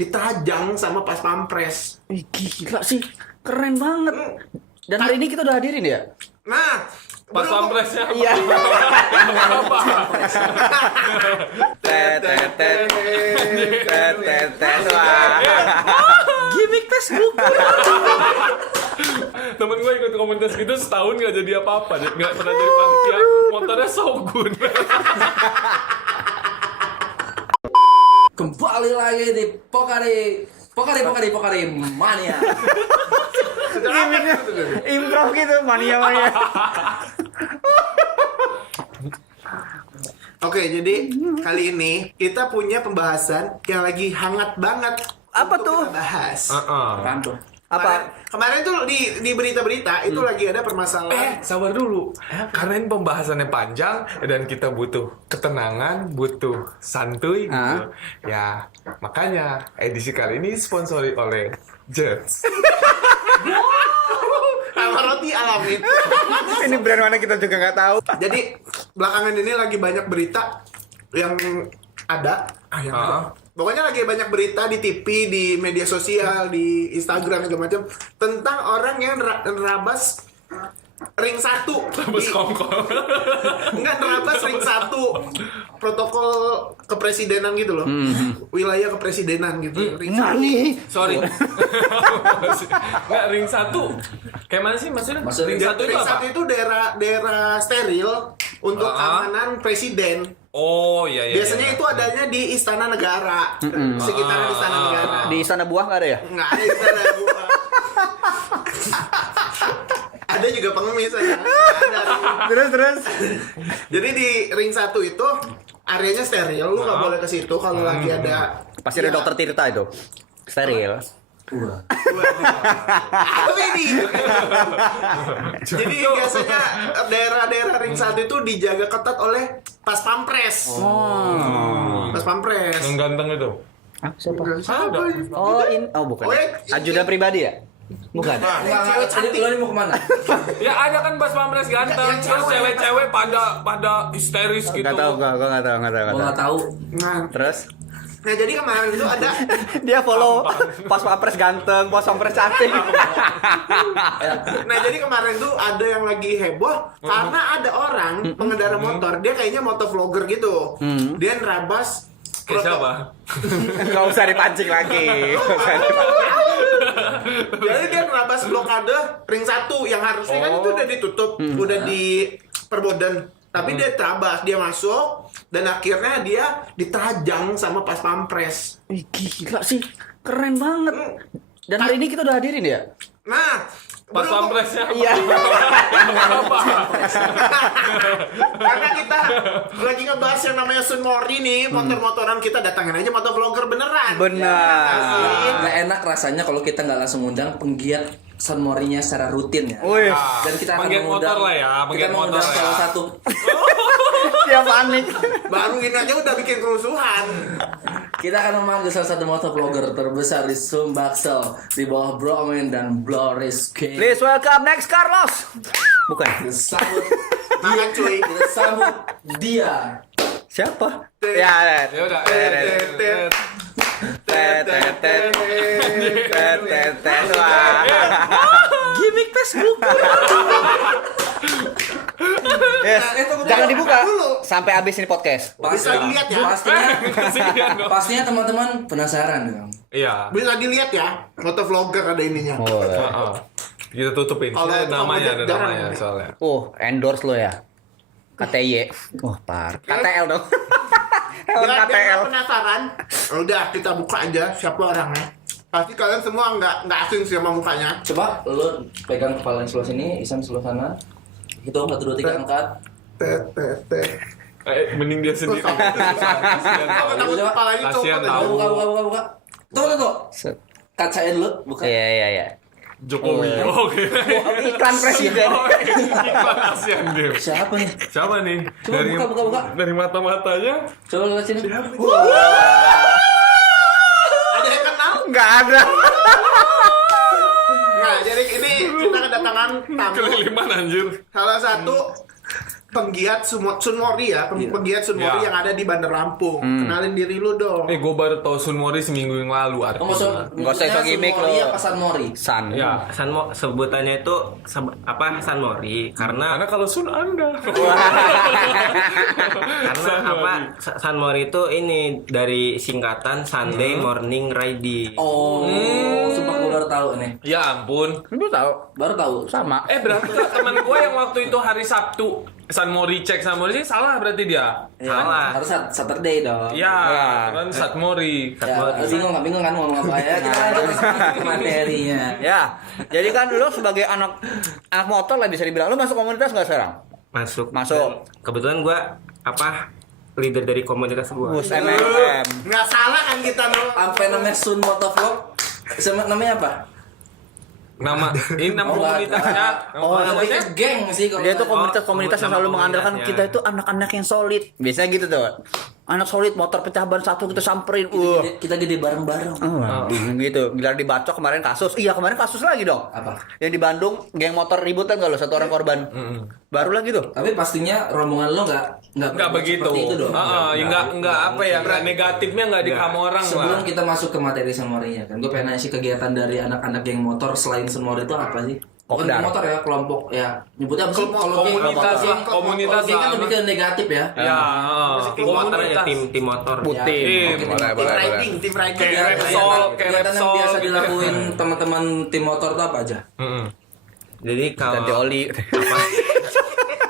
diterajang sama pas pampres. Ih, gila sih, keren banget. Dan hari ini kita udah hadirin ya. Nah, Pas pampresnya Iya. apa? Gimik Facebook. Temen gue ikut komunitas gitu setahun gak jadi apa-apa, gak pernah jadi panitia. Motornya Shogun. Kembali lagi di Pokari Mania. Improv gitu, mania. Oke, jadi kali ini kita punya pembahasan yang lagi hangat banget. Apa untuk tuh? Kita bahas. Apaan tuh? Apa? Kemarin tuh di berita-berita itu lagi ada permasalahan. Sabar dulu. Karena ini pembahasannya panjang dan kita butuh ketenangan, butuh santuy gitu. Ya, makanya edisi kali ini sponsori oleh Jets. Sama roti alamin. Ini brand mana kita juga nggak tahu. Jadi belakangan ini lagi banyak berita yang ada. Pokoknya lagi banyak berita di TV, di media sosial, di Instagram segala macam tentang orang yang nerabas ring 1. Terus kongkol. Enggak, nerabas ring 1 protokol kepresidenan gitu loh. Wilayah kepresidenan gitu. Ring Nani? Sorry. Nggak, ring 1. Kayak mana sih maksudnya? Maksudnya Ring 1 itu Ring apa? 1 itu daerah steril untuk keamanan presiden. Oh, iya. Biasanya itu adanya di Istana Negara, sekitaran Istana Negara. Di Istana Buah nggak ada ya? Nggak ada Istana Negara. Ada juga pengemis aja. Terus. Jadi di ring 1 itu areanya steril, lu nggak boleh ke situ kalau lagi ada. Pasti ada dokter Tirta itu. Steril. Apa ini? Jadi biasanya daerah-daerah ring 1 itu dijaga ketat oleh pas pampres. Pas pampres. Yang ganteng itu. Ah, siapa? Siapa? Oh, bukan. Oh, ya. Ajudan pribadi ya? Bukan. Cewek cantik. Lo ini mau kemana? Ya ada kan pas pampres ganteng, Yang terus cewek. cewek-cewek pada histeris gitu. Nggak tahu, gua nggak tahu. Gua nggak tahu. Terus? Nah, jadi kemarin itu ada Dia follow pas pampres ganteng, pas pampres cantik. Nah, jadi kemarin tuh ada yang lagi heboh karena ada orang pengendara motor, dia kayaknya motovlogger gitu. Dia nerabas Kayak siapa? Nggak usah dipancing lagi. Jadi dia nerabas blokade ring 1 yang harusnya kan itu udah ditutup, udah di perboden. Tapi dia terabas, dia masuk dan akhirnya dia diterajang sama pas pampres. Ih, gila sih, keren banget. Dan hari ini kita udah hadirin ya? Nah, Pas berhubung- pampresnya apa? Iya. Apa? karena kita lagi ngebahas yang namanya Sun Mori nih, motor-motoran kita datangin aja motovlogger beneran. Benar. Nggak enak rasanya kalau kita nggak langsung undang penggiat Sun Mori-nya secara rutin ya. Wih, Dan kita akan Penggiat mengundang motor lah ya, kita penggiat mengundang motor ya. salah satu. dia panik. Baru ini aja udah bikin kerusuhan. Kita akan memanggil salah satu motovlogger terbesar di Sumbaksel di bawah Bro Amin dan Bloris King. Please welcome next Carlos. Bukan. Kita sambut Makan cuy. kita sambut dia. Siapa? Ya, Ya udah. Wah. Gimik Facebook. Yes. Jangan dibuka sampai habis ini podcast. Bisa dilihat ya. Pastinya teman-teman penasaran dong. Iya. Bisa dilihat ya, motovlogger ada ininya. Heeh. Kita tutupin. Kalau Namanya ada jarang. namanya soalnya. Endorse lo ya. KTY. Wah, KTL dong. Helm Biar KTL. penasaran, udah kita buka aja siapa orangnya. Pasti kalian semua nggak asing sih sama mukanya. Coba lu pegang kepala yang sebelah sini, Isan sebelah sana. Hitung 1 2 3 angkat. Tet. Mending dia sendiri. Aku takut kepalanya Kasihan copot tahu. aja. Buka. Tunggu. Kacain dulu, buka. Iya. Jokowi. Oke. Iklan presiden. Iklan ASEAN Games. Siapa nih? Siapa nih? Coba buka. Dari mata-matanya. Coba lihat sini. Ada yang kenal? Nggak ada. Nah, jadi ini kita kedatangan tamu. Keliliman anjir. Salah satu penggiat Sunmori ya, penggiat Sunmori yang ada di Bandar Lampung. Kenalin diri lu dong. Gue baru tahu Sunmori seminggu yang lalu Nggak usah iso gimmick lo. Sunmori apa Sanmori? San. Ya. Sebutannya itu Sanmori karena kalau Sun Anda. Sanmori itu ini dari singkatan Sunday Morning Riding. Oh, sumpah gue baru tahu nih. Ya ampun. Lu tahu? Baru tahu. Sama. Berarti teman gue yang waktu itu hari Sabtu Sanmori cek Sanmori sih salah berarti dia. Salah. Harus Saturday dong. Ya, kan Satmori. Ya, bingung kan ngomong apa ya? Kita lanjut ke materinya. Ya, jadi kan lu sebagai anak motor lah bisa dibilang. Lu masuk komunitas nggak sekarang? Masuk. Masuk. Dan kebetulan gue leader dari komunitas gue. Bus MLM. Nggak salah kan kita dong. Sampai namanya Sun Motovlog. Sama namanya apa? Nama komunitasnya. Namanya geng sih kalau Dia tuh nggak- komunitas yang selalu mengandalkan kita itu anak-anak yang solid. Biasanya gitu tuh. Anak solid, motor pecah ban satu kita samperin. kita gede bareng-bareng. Gitu. Biar dibacok kemarin kasus. Iya, kemarin kasus lagi dong. Apa? Yang di Bandung, geng motor ributan nggak lo, satu orang korban. Baru lagi tuh. Tapi pastinya rombongan lo nggak Enggak begitu. seperti itu dong. Enggak apa ya? Negatifnya enggak di kamu orang lah. Sebelum kita masuk ke materi Sunmorinya kan, gue pengen nanya sih kegiatan dari anak-anak geng motor selain Sunmori itu apa sih? Bukan Kopdar. geng motor ya, kelompok ya. Nyebutnya apa sih? Kalau geng Komunitas geng- lah, komunitas kalau geng kan lah. lebih ke negatif ya. Ya, Tim motor ya, tim motor. Tim. Tim. Tim riding, tim riding. Kayak Repsol, kayak Kegiatan yang Repsol biasa gitu. dilakuin teman-teman tim motor itu apa aja? Jadi Ganti kalau oli.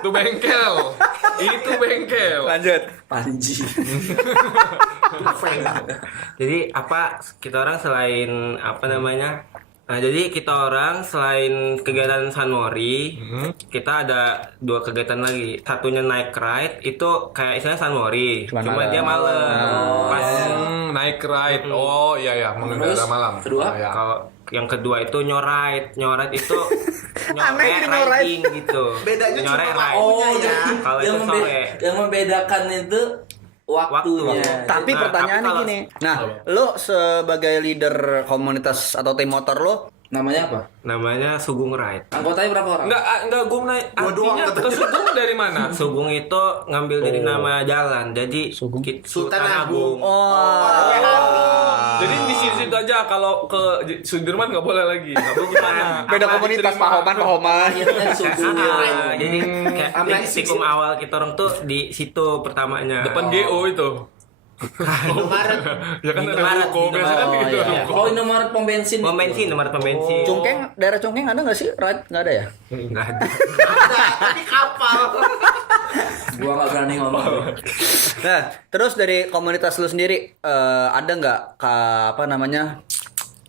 Itu bengkel. Itu bengkel. Lanjut. Panji. kita orang selain jadi kita orang selain kegiatan Sanmori, kita ada 2 kegiatan lagi. Satunya naik ride, itu kayak istilahnya Sanmori, cuma dia malam. Pas Naik ride. Oh iya mengendarai Terus, malam. kedua? Ya. kalau yang kedua itu nyoride itu Aneh ini nyoride. riding gitu. Bedanya cuma Nyoride waktunya. ride. Oh, ya. jadi Kalau yang, itu sore. yang membedakan itu waktunya. Tapi Nah, pertanyaannya tapi kalau- gini. Nah, lo sebagai leader komunitas atau tim motor lo, Namanya apa? Namanya Sugeng Ride. Anggotanya berapa orang? Enggak gue nanya Gua doang artinya ketemu. Kesudung dari mana? Sugeng itu ngambil dari nama jalan, jadi Sultan Agung. Jadi di situ aja kalau ke Sudirman nggak boleh lagi. Nggak boleh gimana? beda komunitas Pahoman. Akhirnya suku. Jadi kayak tikum awal kita orang tuh di situ pertamanya. Depan GO itu. Ya kan ada Indomaret, ruko biasa kan Indomaret. gitu Oh, iya. ruko. Oh, Indomaret pom bensin. Pom bensin, nomor pom bensin. Cungkeng, daerah Cungkeng ada nggak sih ride? Nggak ada ya? Enggak ada. Tapi kapal. Gua nggak berani ngomong. Nah, terus dari komunitas lu sendiri ada nggak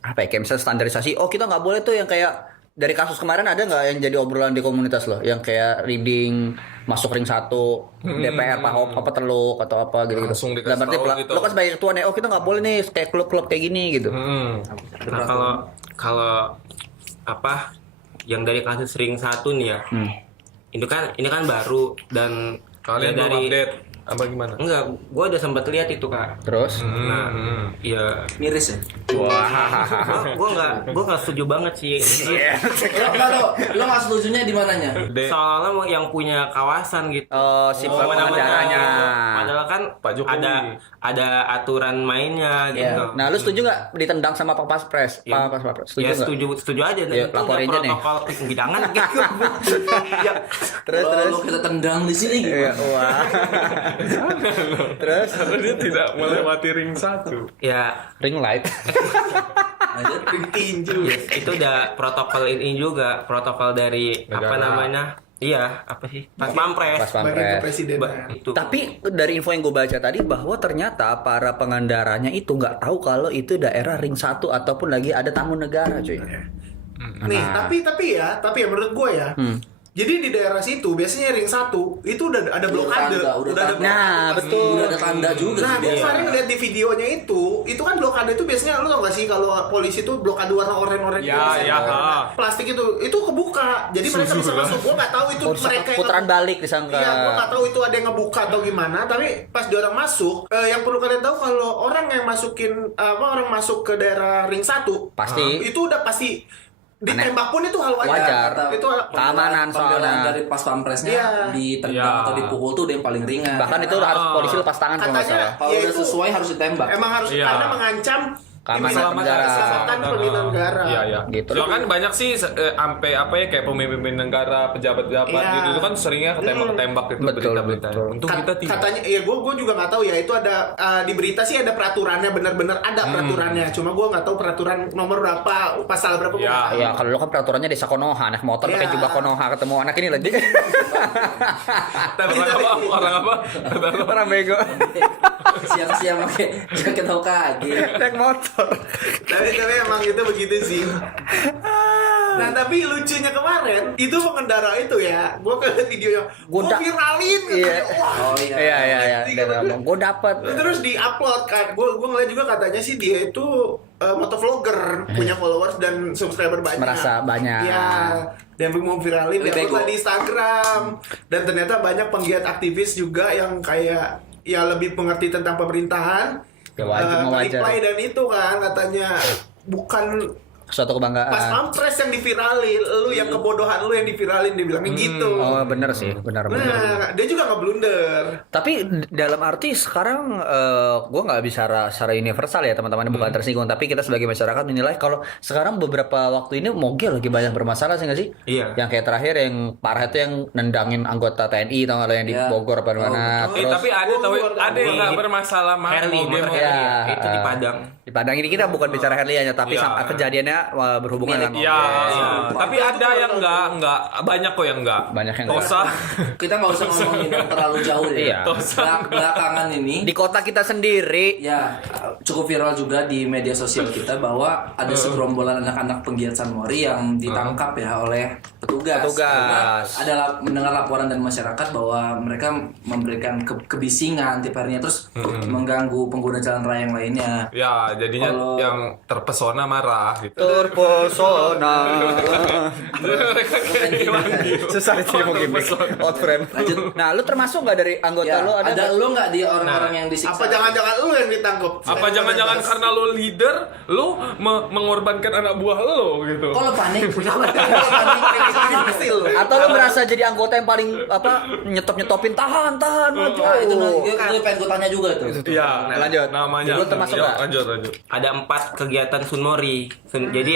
apa ya, kayak misalnya standarisasi? Oh, kita nggak boleh tuh yang kayak dari kasus kemarin ada nggak yang jadi obrolan di komunitas lo yang kayak reading masuk ring 1 DPR apa terluk atau apa gitu Langsung dikasih berarti tahu gitu. lo kan sebagai ketua nih, oh kita nggak boleh nih kayak klub-klub kayak gini gitu. Nah, kalau apa yang dari kasus ring 1 nih ya. Ini kan baru dan Kalian ya belum update apa gimana? Enggak, gue udah sempat lihat itu Kak. Terus Nah, ya Miris ya. gue nggak setuju banget sih. Lo nggak setujunya di mananya? Soalnya yang punya kawasan gitu. si Kemana-mana pengacaranya. Padahal kan Pak Jokowi. ada aturan mainnya gitu. Nah, lu setuju nggak ditendang sama Pak Paspres? Ya, Pak Paspres setuju ya nggak? setuju aja. Ya, Itu laporin nggak aja nih. protokol jangan gitu. Ya, Terus Lo kita tendang di sini gitu. Iya, wah. Terus Karena dia tidak melewati ring 1. ya ring light. Lanjut. Tinju. itu udah protokol ini juga protokol dari apa Negara. namanya? Iya, apa sih? Pas Pampres. Pas Bagi Pampres. kepresidenan. Itu. Tapi dari info yang gue baca tadi bahwa ternyata para pengendaranya itu nggak tahu kalau itu daerah ring 1 ataupun lagi ada tamu negara, cuy. Nih, tapi ya menurut gue ya. Jadi di daerah situ biasanya ring 1 itu udah ada blokade, tanda, udah ada tanda. Nah, blokade. betul. Udah ada tanda juga Nah, sih. gue kemarin ngeliat di videonya itu kan blokade itu biasanya lu tau gak sih kalau polisi itu blokade warna oranye-oranye Ya, gitu, biasanya ya, warna ha. plastik itu kebuka. Jadi mereka bisa masuk. Gue nggak tahu itu mereka yang Putaran balik disangka. Iya, gue nggak tahu itu ada yang ngebuka atau gimana. Tapi pas dia orang masuk, yang perlu kalian tahu kalau orang yang masukin orang masuk ke daerah ring 1 Pasti. itu udah pasti ditembak pun itu hal wajar. Wajar. Itu Keamanan Pembelaan soalnya. dari pas pampresnya Iya. ditendang Iya. atau dipukul tuh udah yang paling ringan. Bahkan itu harus polisi lepas tangan kalau nggak katanya salah. Kalau ya udah itu sesuai harus ditembak. emang harus Iya. karena mengancam Keamanan keselamatan negara. perlindungan negara. Iya, iya. Gitu. Soalnya kan banyak sih sampai apa ya kayak pemimpin negara, pejabat-pejabat Iya. gitu itu kan seringnya ketembak-ketembak itu Betul, berita-berita. betul. Untung kita tidak. Katanya ya gue juga nggak tahu ya itu ada di berita sih ada peraturannya benar-benar ada peraturannya cuma gue nggak tahu peraturan nomor berapa pasal berapa gua Ya. nggak tahu. Iya, kalau lu kan peraturannya desa Konoha, naik motor pakai Iya. jubah Konoha ketemu anak ini lagi. Orang apa? Orang bego Siang-siang pakai jaket HOKAGE. naik motor. tapi emang itu begitu sih. Nah tapi lucunya kemarin itu pengendara itu ya gue ke videonya gue Gua viralin Iya. katanya. Wah, Oh iya. Iya. Dan ngomong, gue dapat. terus di upload kan gue ngeliat juga katanya sih dia itu motovlogger punya followers dan subscriber banyak Merasa banyak. ya dan mau viralin Lebih dia bego. upload di Instagram dan ternyata banyak penggiat aktivis juga yang kayak ya lebih mengerti tentang pemerintahan Ya, wajar, wajar. reply dan itu kan katanya bukan Suatu pas kebanggaan. pampres yang diviralin lu yang kebodohan lu yang diviralin dia bilangnya gitu. Oh, bener sih, benar. Nah dia juga nggak blunder. Tapi dalam arti sekarang gue nggak bicara secara universal ya teman-teman bukan tersinggung, tapi kita sebagai masyarakat menilai kalau sekarang beberapa waktu ini moge lagi banyak bermasalah sih nggak sih? Iya. Yang kayak terakhir yang parah itu yang nendangin anggota TNI tau nggak lo yang di Iya. Bogor apa di mana? Terus Tapi ada tahu ada yang nggak bermasalah mah. Herli, Mau motor game- Herli, Ya, itu di Padang. di Padang ini kita bukan bicara Herlianya tapi Iya. kejadiannya berhubungan dengan Iya, moge. tapi ada yang enggak banyak kok yang enggak. Banyak yang enggak. Tosa. Kita nggak usah ngomongin yang terlalu jauh Iya. ya. Belakangan ini Di kota kita sendiri. ya cukup viral juga di media sosial kita bahwa ada segerombolan anak-anak penggiat San Mori yang ditangkap ya oleh petugas. Petugas. Karena ada mendengar laporan dari masyarakat bahwa mereka memberikan kebisingan tiap harinya terus mengganggu pengguna jalan raya yang lainnya. Ya, jadinya Kalau- yang terpesona marah gitu. Terpesona. Mereka kayak gimana? Susah sih mau gimmick. Out frame. Lanjut. Nah, lu termasuk nggak dari anggota Ya, lu ada nggak? lu nggak di orang-orang yang disiksa? Apa jangan-jangan lu yang ditangkap? Apa jangan-jangan karena lo leader, lo mengorbankan anak buah lo gitu. Kalau panik, kalau panik, Pasti lu. Atau lu merasa jadi anggota yang paling nyetopin tahan maju. Nah, itu pengen gue tanya juga tuh. Iya, Lanjut. Namanya. Lu termasuk Iya, nggak? lanjut. Ada 4 kegiatan Sunmori. Jadi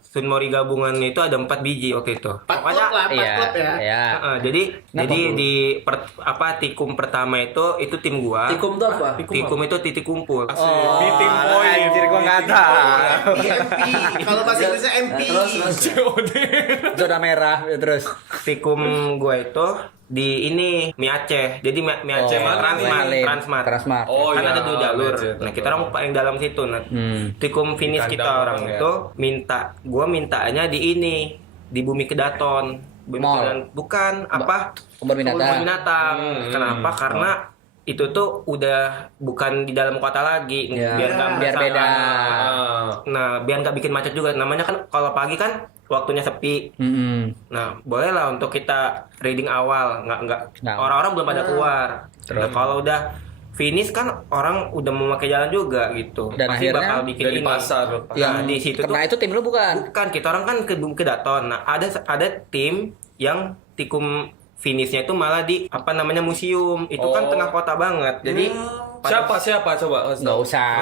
Sunmori gabungannya itu ada 4 biji waktu itu. 4 klub lah, 4 Iya. klub ya. Iya. Jadi Kenapa, jadi Bro? di tikum pertama itu tim gua. Tikum tuh apa? Tikum itu titik kumpul. Oh, Meeting point. anjir gua nggak tahu. MP. Kalau bahasa Inggrisnya MP. Nah, terus COD. Zona merah terus. Tikum gua itu di ini Mie Aceh. Jadi Mie Aceh Oh, Transmart. Transmart. Oh, Kan iya. ada 2 jalur. Legend. Nah, kita orang paling dalam situ. Nah, tikum finish Di kita kandang orang orang, itu gua mintanya di ini, di Bumi Kedaton. Bumi Mall. Kedaton. Bukan apa? Kebun binatang. Kebun binatang. Kenapa? Karena itu tuh udah bukan di dalam kota lagi. Ya. Biar nggak Biar masalah. beda. Nah, biar nggak bikin macet juga. Namanya kan kalau pagi kan waktunya sepi. Nah, boleh lah untuk kita reading awal, nggak Nah. orang-orang belum pada keluar. Nah, kalau udah finish kan orang udah mau pakai jalan juga gitu. Dan Pasti akhirnya bakal bikin Dari ini. pasar. Yang Nah, di situ kena tuh itu tim lu bukan? bukan kita orang kan ke Daton. Nah, ada tim yang tikum finishnya itu malah di apa namanya museum. Itu kan Oh. tengah kota banget. Jadi Siapa coba? Nggak usah.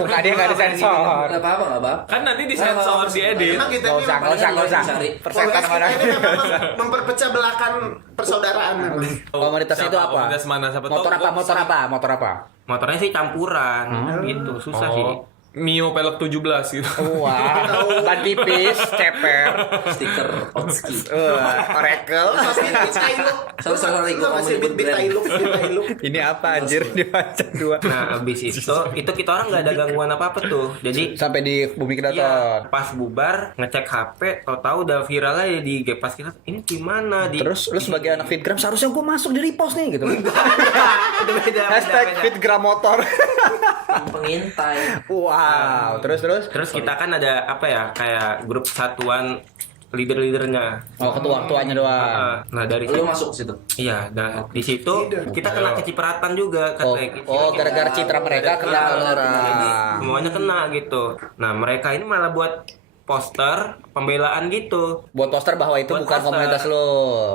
Muka dia nggak disensor. nggak apa-apa, nggak apa. Kan nanti disensor, diedit. Emang kita Nggak ini usah, nggak usah, nggak usah. Cari. Persetan Polres mana? kita ini memang memperpecah belakan persaudaraan memang. Komunitas itu Siapa apa? komunitas mana? Siapa tahu Motor apa? gua Motor apa? Motor apa? motornya sih campuran gitu. Susah sih. Oh, Mio pelek 17 gitu. Wah, ban tipis, ceper, Stiker Otski. Oracle. Bit Tailuk. Sorry, Lu gua masih ngomongin bit brand. Tailuk. Ini apa anjir dibaca 2. Nah, abis itu kita orang nggak ada gangguan apa-apa tuh. Jadi Sampai di Bumi Kedaton. iya, pas bubar ngecek HP, tahu-tahu udah viral aja di Gepas kita. Ini gimana di Terus lu sebagai anak Fitgram seharusnya gue masuk di repost nih gitu. beda. Hashtag Fitgram motor. Pengintai. Wow. Terus. Terus kita kan ada apa ya, kayak grup satuan leader-leadernya. Oh, ketua-ketuanya doang. Nah, dari Lu situ masuk ke situ. iya, nah di situ kita kena kecipratan juga Oh, katanya. gara-gara citra mereka kena Iya, orang. jadi semuanya kena gitu. Nah, mereka ini malah buat poster pembelaan gitu. Buat poster bahwa itu Buat bukan poster. komunitas lo.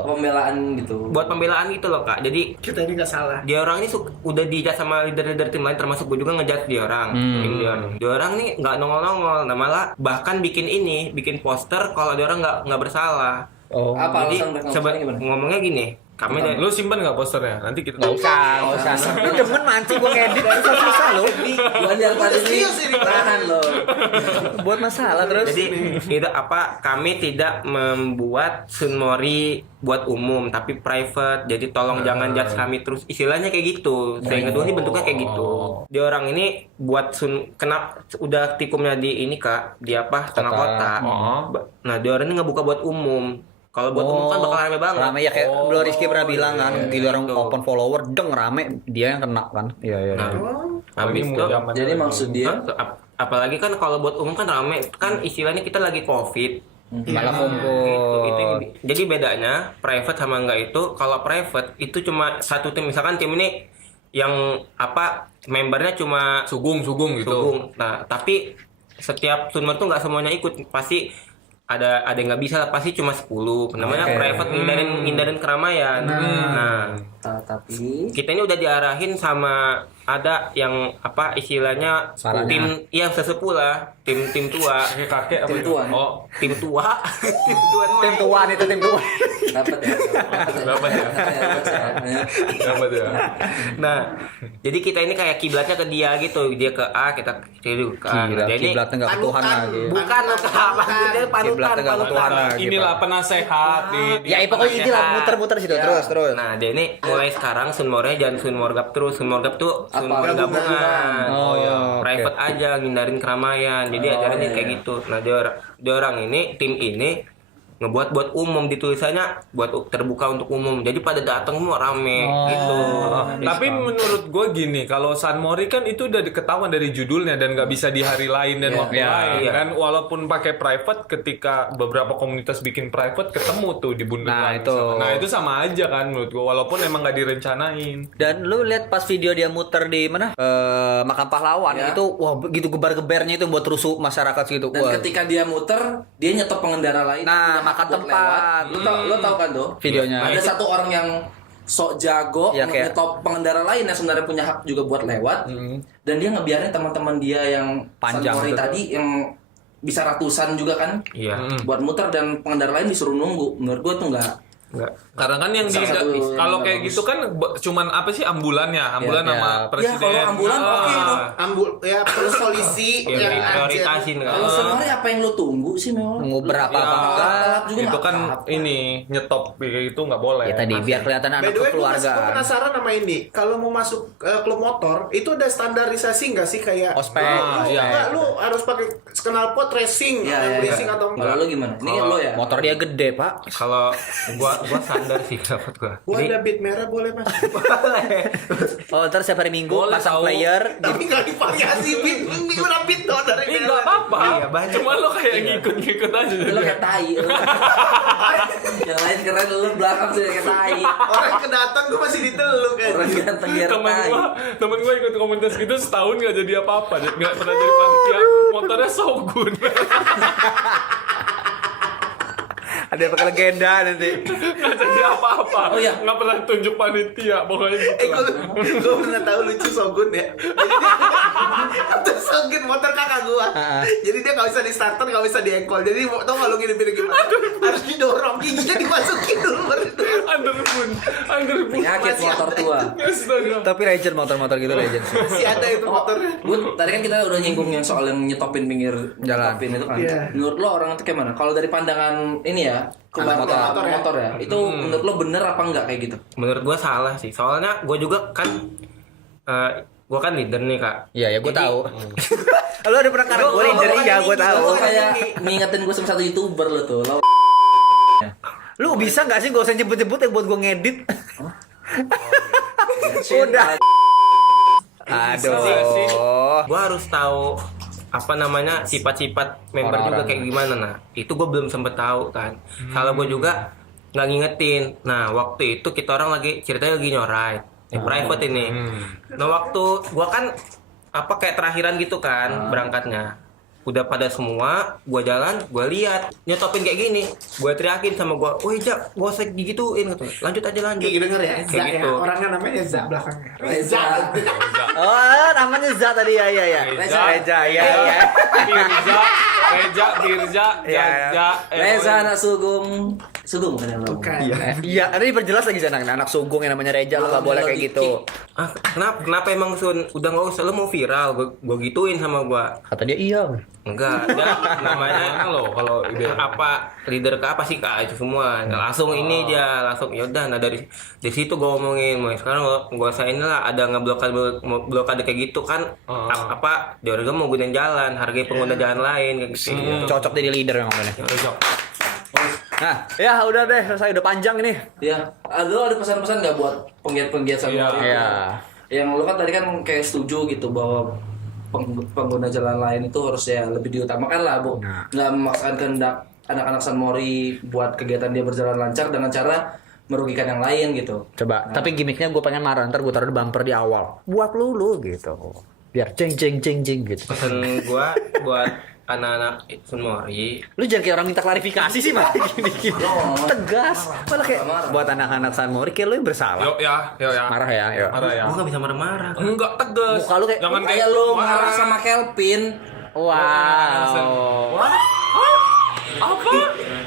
Pembelaan gitu. Buat pembelaan gitu loh, Kak. Jadi Kita ini nggak salah. dia orang ini udah dijat sama leader-leader tim lain, termasuk gue juga ngejat dia orang. Dia orang nih nggak nongol-nongol, nah malah bahkan bikin poster kalau dia orang nggak bersalah. Oh. Apa Jadi alasan mereka coba ngomongnya gimana? ngomongnya gini, kami dari Lu simpan nggak posternya? Nanti kita Nggak usah. Lu demen mancing gue ngedit susah-susah lo. Gua lihat pada ini Serius ini, tahan loh. Buat masalah terus. jadi itu kami tidak membuat Sunmori buat umum tapi private, jadi tolong jangan judge kami terus, istilahnya kayak gitu. Yang kedua ini bentuknya kayak gitu. Dia orang ini buat kena udah tikumnya di ini Kak, di apa tengah kota. Nah dia orang ini ngebuka buat umum. Kalau buat umum kan bakal rame banget. Rame ya kayak dulu Rizky pernah bilang kan, gila orang open follower deng rame, dia yang kena kan. Iya. Nah, habis itu Jadi maksud dia apalagi kan kalau buat umum kan rame, kan istilahnya kita lagi COVID. Malah kumpul. Itu jadi bedanya private sama enggak itu, kalau private itu cuma satu tim, misalkan tim ini yang membernya cuma sugung gitu. Sugung. Nah, tapi setiap Sunmer tuh nggak semuanya ikut, pasti ada yang nggak bisa lah, pasti cuma 10. Namanya private, hindarin keramaian. Nah, tapi kita ini udah diarahin sama ada yang istilahnya Saranya. tim yang sesepuh lah, tim tua. Kakek apa Tim itu? tuan. Oh, Tim tua. Tim tuan itu tim tuan. dapat ya. apa tuh? Nah, jadi kita ini kayak kiblatnya ke dia gitu, dia ke A, kita ke A. Gila, Jadi kiblatnya nggak ke Tuhan lagi. bukan lo dia panutan, Kiblatnya nggak ke Tuhan lagi. Inilah penasehat di Ya pokoknya itulah muter-muter situ terus. Nah, dia ini mulai sekarang Sunmornya jangan Sunmorgap terus. Sunmorgap tuh Sunmor Apa? gabungan. Oh, ya. Private aja, ngindarin keramaian. Jadi ajarannya kayak gitu. Nah, dia orang ini, tim ini ngebuat buat umum, ditulisannya buat terbuka untuk umum. Jadi pada datang semua rame gitu. Tapi menurut gue gini, kalau San Mori kan itu udah diketahuan dari judulnya dan nggak bisa di hari lain dan waktu lain Iya. kan. Walaupun pakai private, ketika beberapa komunitas bikin private ketemu tuh di Bundaran. Nah, itu. Nah itu sama aja kan menurut gue. Walaupun emang nggak direncanain. Dan lu lihat pas video dia muter di mana? Makam pahlawan Ya. itu wah begitu gebar-gebernya itu buat rusuh masyarakat gitu. Dan Wah. ketika dia muter, dia nyetop pengendara lain. Nah, makan buat tempat. lewat. Lo tau kan tuh? Videonya. Ada satu orang yang sok jago Ya, kayak- nyetop pengendara lain yang sebenarnya punya hak juga buat lewat. Dan dia ngebiarin teman-teman dia yang Panjang Sunmori itu. tadi yang bisa ratusan juga kan Iya. buat muter, dan pengendara lain disuruh nunggu. Menurut gua tuh enggak. Enggak. Karena kan yang Salah satu yang kalau nggak kayak bagus. gitu kan cuman apa sih ambulannya, ambulan Ya, sama ya. presiden. Ya, kalau ambulan oke tuh. Terus polisi Yang yang prioritasin kan. Kalau Sunmori apa yang lu tunggu sih memang? Mau berapa Ya, Alat juga itu nggak kan apa-apa. ini nyetop itu nggak boleh. Ya tadi biar kelihatan By anak the way, gue keluargaan. penasaran sama ini. Kalau mau masuk klub motor, itu ada standarisasi nggak sih kayak? Ospek. Enggak, lu harus pakai knalpot racing, yang racing atau Kalau enggak? lu gimana? Ini kan lo ya? Motor dia gede, Pak. Kalau gua sadar sih dapat gua. Gua ada beat merah boleh mas? Oh, ntar setiap hari Minggu Boleh, pasang tahu. player. Tapi nggak divariasi beat, udah beat dong dari Ini merah. nggak apa-apa. Iya, banyak. Cuma lo kayak ngikut-ngikut aja. Lu kayak tai. Yang lain keren, lu belakang sih kayak tai. Orang kedatang gue masih diteluk kan. Orang ganteng dia tai. Temen gua ikut komunitas gitu setahun nggak jadi apa-apa, nggak pernah jadi panitia. Motornya Shogun. Ada yang pakai legenda nanti. Nggak jadi apa-apa. Oh, iya. Nggak pernah tunjuk panitia, pokoknya gitu. Gue pernah tahu lucu Shogun ya. Jadi dia Shogun motor kakak gue. Jadi dia nggak bisa di starter, nggak bisa di engkol. Jadi tau nggak lu gini gimana? Harus didorong, giginya dimasukin dulu baru didorong. Underboot. Penyakit motor tua. Astaga. Tapi legend motor-motor gitu legend. Masih ada itu motornya. Bud, tadi kan kita udah nyinggung yang soal yang nyetopin pinggir Jalan. nyetopin itu kan. Iya. Menurut lo orang itu kayak mana? Kalau dari pandangan ini ya, Anak keluarga motor ya? itu menurut lo bener apa enggak kayak gitu? Menurut gua salah sih. Soalnya gua juga kan gua kan leader nih, Kak. Iya, ya gue tahu. Lu ada pernah karena gue leader, iya gue tahu. Lo kayak ngingetin gue sama satu YouTuber lo tuh. Lo Lu bisa nggak sih gak usah jemput-jemput ya buat gue ngedit? Udah. Aduh. Gua harus tahu apa namanya sifat-sifat member Orang-orang. juga kayak gimana. Nah itu gue belum sempet tahu kan. Kalau gue juga nggak ngingetin. Nah waktu itu kita orang lagi ceritanya lagi nyoride private ini. Nah waktu gue kan kayak terakhiran gitu kan berangkatnya. udah pada semua, gua jalan, gua lihat nyetopin kayak gini, gua teriakin sama gua, woi Jak, gua usah digituin gitu. Lanjut aja lanjut. Kayak denger ya, Eza Kayak ya. gitu. Orangnya namanya Eza belakangnya. Reza. Oh, namanya Za tadi ya. Reja, ya. Birja, Iya. Jaja, Reza anak Sugeng. Sugeng bukan yang Bukan. Iya, ini diperjelas lagi sana, anak Sugeng yang namanya Reja, lo nggak boleh kayak gitu. Ah, kenapa emang Sun? Udah nggak usah, lu mau viral, gua gituin sama gua. Kata dia iya. Enggak, namanya lo kalau ide apa leader ke apa sih kak itu semua langsung ini dia langsung ya udah. Nah dari situ gue ngomongin, sekarang gue saya inilah ada blokade kayak gitu kan. Apa dia orang mau gunain jalan, hargai pengguna jalan lain kayak gitu. Cocok jadi leader memang ini. cocok. Nah, ya udah deh, selesai, udah panjang ini. Ya, ada pesan-pesan nggak buat penggiat-penggiat Sanmori? Iya. Yang lu kan tadi kan kayak setuju gitu bahwa pengguna jalan lain itu harus ya lebih diutamakan lah, Bu. Nah. Nggak memaksakan kehendak anak-anak Sanmori buat kegiatan dia berjalan lancar dengan cara merugikan yang lain gitu. Coba, tapi gimmicknya gue pengen marah, ntar gue taruh di bumper di awal. Buat lu gitu. Biar jeng gitu. Pesan gue buat anak-anak Sanmori, Lu jangan kayak orang minta klarifikasi sih, Mas. Gini. Tegas. Malah kayak buat anak-anak Sanmori kayak lu yang bersalah. Yuk ya. Marah ya, yuk. Marah ya. gue nggak bisa marah-marah. Enggak tegas. Muka lu kayak- jangan Kayak lu marah sama Kelvin. Wow. Apa?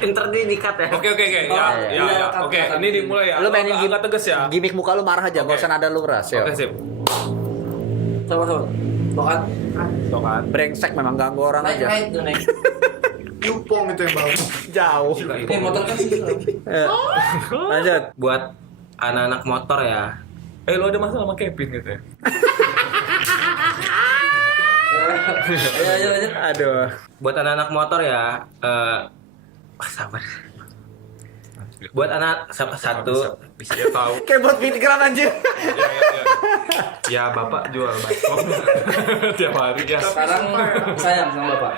Ntar dikat ya. Oke. Ya. Oke, ini dimulai ya. Lu pengen agak tegas ya. Gimmick muka lu marah aja, nggak usah nada lu keras ya. Oke, sip. Sama-sama. Tokan. Tokan. Brengsek memang ganggu orang aja. Naik tuh naik. Yupong itu yang bawa. Jauh. Ini motor kan sih. Ya. Lanjut. Buat anak-anak motor ya. Lu ada masalah sama Kevin gitu ya? Ayo lanjut. Aduh. Buat anak-anak motor ya, sabar. Buat anak satu Bisa ya tahu. Kayak buat pikiran anjir. Ya, Bapak jual baskom tiap hari ya. Sekarang sayang sama Bapak.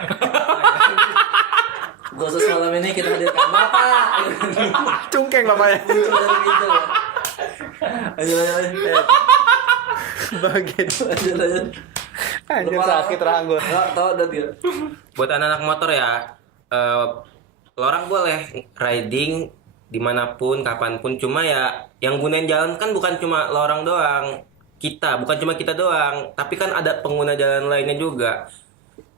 Khusus malam ini kita hadirkan Bapak. Cungkeng bapaknya. Dari gitu. Lanjut. Begitu. Lanjut. Anjir sakit rahang gue. Tahu udah dia. buat anak-anak motor ya, lo orang boleh riding dimanapun, kapanpun. Cuma ya yang gunain jalan kan bukan cuma lo orang doang, bukan cuma kita doang, tapi kan ada pengguna jalan lainnya juga.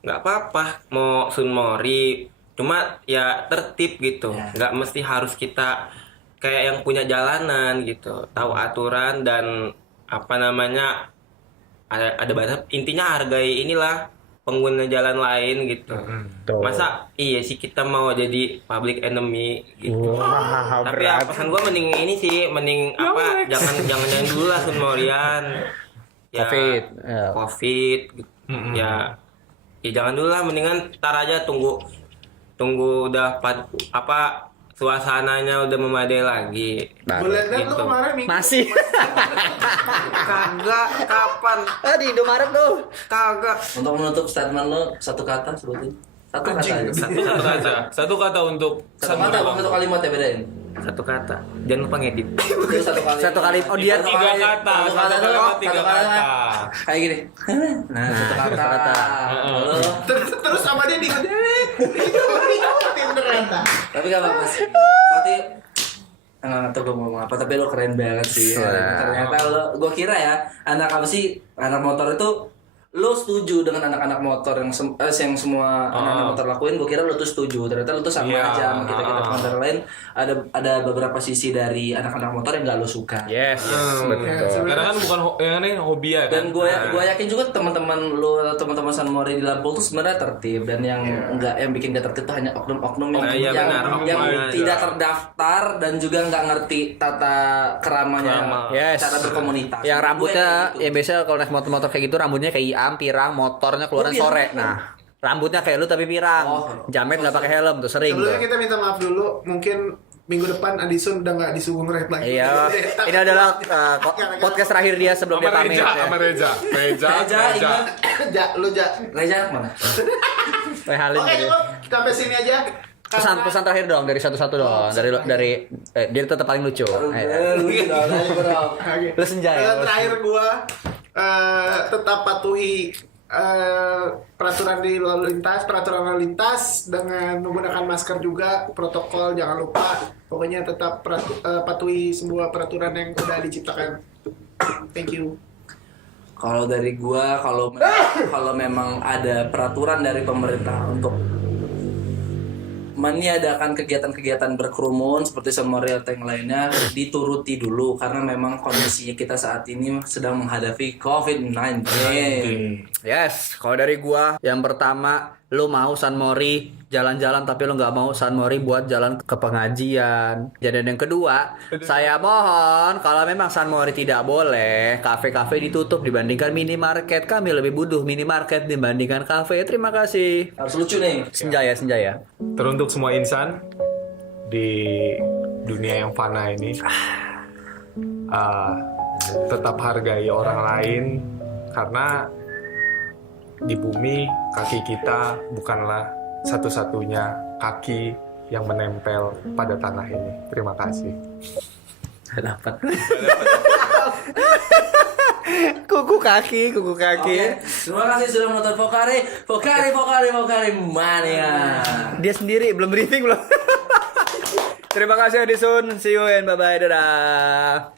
Nggak apa-apa mau Sunmori, cuma ya tertib gitu, nggak mesti harus kita kayak yang punya jalanan gitu, tahu aturan dan apa namanya, ada batas. Intinya hargai inilah pengguna jalan lain gitu. Tuh. Masa iya sih kita mau jadi public enemy gitu. Wah, Tapi ya, berat. pesan gue mending ini sih, mending apa, jangan dulu lah Sunmorian. Ya, Covid. Ya. Covid gitu. Ya jangan dulu lah, mendingan tar aja tunggu udah apa suasananya udah memadai lagi. Boleh lihat lu Gitu. kemarin minggu. Masih. Kagak, kapan? Di Indomaret tuh. Kagak. Untuk menutup statement lo satu kata sebutin. Satu kata aja. Satu kata. Satu kata untuk Satu kata bukan satu kalimat ya, bedain. Satu kata. Jangan lupa ngedit. Itu satu kali. Satu kali. Oh, dia tiga kata. Satu kata Satu dulu. kata, tiga Satu kata. kata. Kayak gini. Nah, satu kata. Halo. Terus sama dia di ternyata. Tapi gak apa-apa sih. Berarti nggak tahu gue mau ngomong apa, tapi lo keren banget sih. Ternyata gue kira ya anak apa sih, anak motor itu lo setuju dengan anak-anak motor yang semua anak-anak motor lakuin. Gue kira lo tuh setuju, ternyata lo tuh sama Iya. aja sama kita pengendara lain. Ada beberapa sisi dari anak-anak motor yang gak lo suka. Yes, betul. Karena kan bukan ini hobi ya kan. Dan gue yakin juga teman-teman lo, teman-teman Sunmori di Lampung tuh sebenarnya tertib, dan yang enggak, yang bikin gak tertib tuh hanya oknum-oknum yang Iya, benar, yang oknum. tidak terdaftar dan juga nggak ngerti tata keramanya, Yes. cara berkomunitas. Yang rambutnya, Gue kayak yang biasa kalau naik motor-motor kayak gitu rambutnya kayak Iam, pirang, motornya keluaran Oh, pirang. sore. Nah, rambutnya kayak lu tapi pirang. Oh. Jamet nggak pakai helm tuh sering tuh. Sebelumnya kita minta maaf dulu, mungkin minggu depan Adisun udah nggak di Sugeng Red lagi. Iya, ini adalah podcast terakhir dia sebelum dia Sama pamit. Reja, Ya. sama Reja. Reja, ingat lu Ja. Reja mana? Halim Oke, tadi. cukup sampai sini aja. Pesan terakhir dong dari satu-satu dong. Dari dia tetap paling lucu. Ayo. Oke. Lu senja ya. Pesan terakhir gua tetap patuhi peraturan lalu lintas dengan menggunakan masker juga, protokol jangan lupa. Pokoknya tetap patuhi semua peraturan yang udah diciptakan. Thank you. Kalau dari gua, kalau memang ada peraturan dari pemerintah untuk meniadakan kegiatan-kegiatan berkerumun seperti San Mori atau yang lainnya, dituruti dulu karena memang kondisinya kita saat ini sedang menghadapi COVID-19. Yes, kalau dari gua yang pertama, lu mau San Mori jalan-jalan tapi lu nggak mau San Mori buat jalan ke pengajian. Dan yang kedua, saya mohon kalau memang San Mori tidak boleh, kafe-kafe ditutup dibandingkan minimarket. Kami lebih butuh minimarket dibandingkan kafe. Terima kasih. Harus lucu nih. Senjaya. Teruntuk semua insan di dunia yang fana ini, tetap hargai orang lain karena di bumi kaki kita bukanlah satu-satunya kaki yang menempel pada tanah ini. Terima kasih. Dapat. Kuku kaki. Oke. Terima kasih sudah menonton Pokari Mania. Dia sendiri belum briefing belum. Terima kasih Edison. See you and bye-bye. Dadah.